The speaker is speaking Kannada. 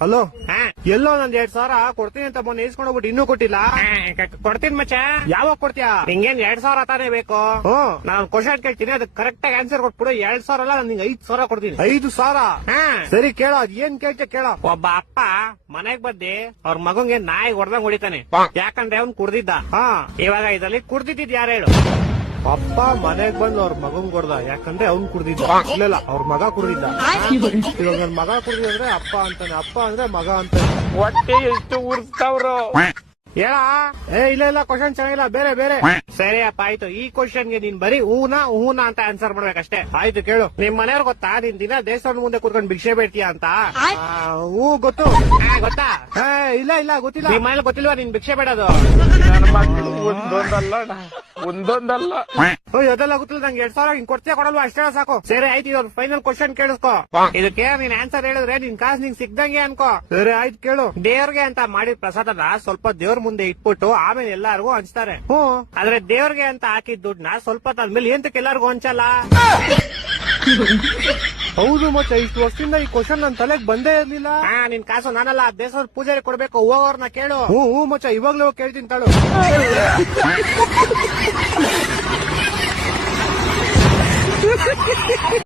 ಹಲೋ, ಹಾ ಎಲ್ಲೋ ನಂದ್ 2,000 ಕೊಡ್ತೀನಿ ಅಂತ ಮೊನ್ನೆ ಇಸ್ಕೊಂಡು ಹೋಗ್ಬಿಟ್ಟು ಇನ್ನೂ ಕೊಟ್ಟಿಲ್ಲ. ಕೊಡ್ತೀನಿ ಮಚ್ಚ. ಯಾವಾಗ ಕೊಡ್ತೀಯಾ? ನಿಂಗೇನ್ 2,000 ತಾನೇ ಬೇಕು? ನಾನು ಕ್ವಶನ್ ಕೇಳ್ತೀನಿ, ಅದಕ್ಕೆ ಕರೆಕ್ಟ್ ಆಗಿ ಆನ್ಸರ್ ಕೊಟ್ಬಿಡು. 2,000 ಅಲ್ಲ, ನಾನು ನಿಂಗೆ 5,000 ಕೊಡ್ತೀನಿ. 5,000? ಹಾ ಸರಿ ಕೇಳೋ, ಅದ್ ಏನ್ ಕೇಳ್ತೀಯ ಕೇಳೋ. ಒಬ್ಬ ಅಪ್ಪ ಮನೆಗ್ ಬಂದಿ ಅವ್ರ ಮಗಂಗೆ ನಾಯಿ ಹೊಡೆದಂಗ್ ಹೊಡಿತಾನೆ, ಯಾಕಂದ್ರೆ ಅವ್ನ್ ಕುಡ್ದಿದ್ದ. ಇವಾಗ ಇದರಲ್ಲಿ ಕುಡ್ದಿದ್ದ ಯಾರು ಹೇಳು? ಅಪ್ಪ ಮನೆಗ್ ಬಂದು ಅವ್ರ ಮಗನ್ ಕೊಡ್ದ, ಯಾಕಂದ್ರೆ ಅವ್ನ್ ಕುಡ್ದಿದ್ದ. ಇಲ್ಲ, ಅವ್ರ ಮಗ ಕುಡ್ದಿದ್ದ. ಇವಾಗ ನನ್ ಮಗ ಕುಡ್ದಿದ್ದ ಅಂದ್ರೆ ಅಪ್ಪ ಅಂತಾನೆ, ಅಪ್ಪ ಅಂದ್ರೆ ಮಗ ಅಂತಾನೆ. ಹೊಟ್ಟೆ ಎಷ್ಟು ಉರ್ಸ್ತಾವ್ರು ಹೇಳ. ಇಲ್ಲ ಕ್ವಶನ್ ಚೆನ್ನಾಗಿಲ್ಲ, ಬೇರೆ ಬೇರೆ. ಸರಿ ಅಪ್ಪ, ಆಯ್ತು. ಈ ಕ್ವಶನ್ಗೆ ನೀನ್ ಬರೀ ಹೂನಾ ಅಂತ ಆನ್ಸರ್ ಮಾಡ್ಬೇಕಷ್ಟೇ. ಆಯ್ತು ಕೇಳು. ನಿಮ್ ಮನೆಯವ್ರು ಗೊತ್ತಾ ನೀನ್ ದಿನ ದೇವಸ್ಥಾನದ ಮುಂದೆ ಕೂತ್ಕೊಂಡು ಭಿಕ್ಷೆ ಬೇಡ್ತೀಯ ಅಂತ? ಹೂ ಗೊತ್ತು. ಗೊತ್ತಾ? ಇಲ್ಲ ಗೊತ್ತಿಲ್ಲ. ನಿಮ್ ಮನೇಲಿ ಗೊತ್ತಿಲ್ವಾ ನೀನ್ ಭಿಕ್ಷೆ ಬೇಡೋದು? ಒಂದೊಂದಲ್ಲ ಅದೆಲ್ಲ ಗೊತ್ತಿಲ್ಲ ನಂಗೆ. 2,000 ಹಿಂಗ್ ಕೊಡ್ತೀಯ ಕೊಡಲ್ವಾ? ಅಷ್ಟೇ ಸಾಕು. ಸರಿ ಆಯ್ತು, ಇದೊಂದು ಫೈನಲ್ ಕ್ವಶನ್ ಕೇಳಿಸ್ಕೊ. ಇದಕ್ಕೆ ನೀನ್ ಆನ್ಸರ್ ಹೇಳಿದ್ರೆ ನಿನ್ ಕಾಸು ನಿಂಗ್ ಸಿಗ್ದಂಗೆ ಅನ್ಕೋ. ಸರಿ ಆಯ್ತು ಕೇಳು. ದೇವ್ರಿಗೆ ಅಂತ ಮಾಡಿದ ಪ್ರಸಾದನ ಸ್ವಲ್ಪ ದೇವ್ರ ಮುಂದೆ ಇಟ್ಬಿಟ್ಟು ಆಮೇಲೆ ಎಲ್ಲಾರ್ಗು ಹಂಚ್ತಾರೆ. ಆದ್ರೆ ದೇವ್ರಿಗೆ ಅಂತ ಹಾಕಿದ ದುಡ್ಡನ್ನ ಸ್ವಲ್ಪ ಆದ್ಮೇಲೆ ಎಂತಕ್ಕೆ ಎಲ್ಲಾರ್ಗು ಹಂಚಲ್ಲ? ಹೌದು ಮಚ್ಚ, ಇಷ್ಟು ವರ್ಷದಿಂದ ಈ ಕ್ವಶನ್ ನನ್ ತಲೆಗ್ ಬಂದೇ ಇರ್ಲಿಲ್ಲ. ನಿನ್ ಕಾಸು ನಾನಲ್ಲ, ದೇವಸ್ಥಾನದ ಪೂಜಾರಿ ಕೊಡ್ಬೇಕು. ಹೋಗೋರ್ನ ಕೇಳು. ಹ್ಞೂ ಮಚ್ಚ, ಇವಾಗ್ಲೂ ಕೇಳ್ತೀನಿ ತಾಳು.